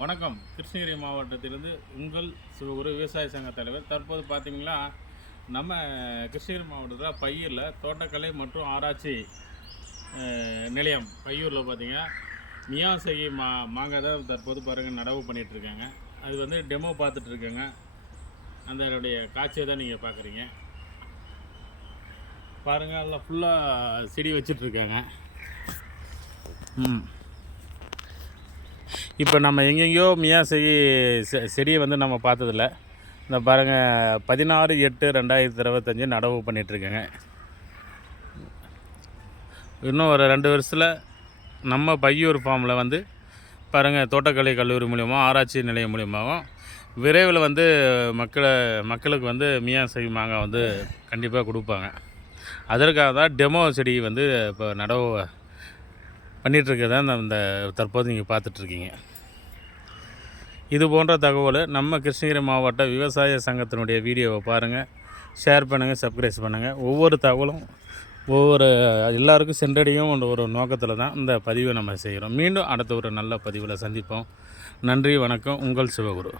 வணக்கம். கிருஷ்ணகிரி மாவட்டத்திலிருந்து உங்கள் சிவகுரு விவசாய சங்க தலைவர். தற்போது பார்த்தீங்கன்னா, நம்ம கிருஷ்ணகிரி மாவட்டத்தில் பையூரில் தோட்டக்கலை மற்றும் ஆராய்ச்சி நிலையம் பையூரில் பார்த்தீங்கன்னா, மியாசகி மாங்காய் தான் தற்போது பாருங்கள் நடவு பண்ணிகிட்ருக்காங்க. அது வந்து டெமோ பார்த்துட்ருக்கேங்க. அதனுடைய காட்சியை தான் நீங்கள் பார்க்குறீங்க. பாருங்கள், அதில் ஃபுல்லாக செடி வச்சிட்ருக்காங்க. இப்போ நம்ம எங்கெங்கேயோ மியாசகி செடியை வந்து நம்ம பார்த்ததில்ல. இந்த பாருங்கள், 16/8/2025 நடவு பண்ணிகிட்ருக்கேங்க. இன்னும் ஒரு 2 வருஷத்தில் நம்ம பையூர் ஃபார்மில் வந்து பாருங்கள், தோட்டக்கலை கல்லூரி மூலிமா ஆராய்ச்சி நிலையம் மூலியமாகவும் விரைவில் வந்து மக்களுக்கு வந்து மியாசகி மாங்காய் வந்து கண்டிப்பாக கொடுப்பாங்க. அதற்காக தான் டெமோ செடி வந்து இப்போ நடவு பண்ணிகிட்ருக்கதான் இந்த தற்போது நீங்கள் பார்த்துட்ருக்கீங்க. இது போன்ற தகவல் நம்ம கிருஷ்ணகிரி மாவட்ட விவசாய சங்கத்தினுடைய வீடியோவை பாருங்கள், ஷேர் பண்ணுங்கள், சப்ஸ்கிரைப் பண்ணுங்கள். ஒவ்வொரு தகவலும் எல்லாருக்கும் சென்றடையும் ஒரு நோக்கத்தில் தான் இந்த பதிவை நம்ம செய்கிறோம். மீண்டும் அடுத்த ஒரு நல்ல பதிவில் சந்திப்போம். நன்றி, வணக்கம். உங்கள் சிவகுரு.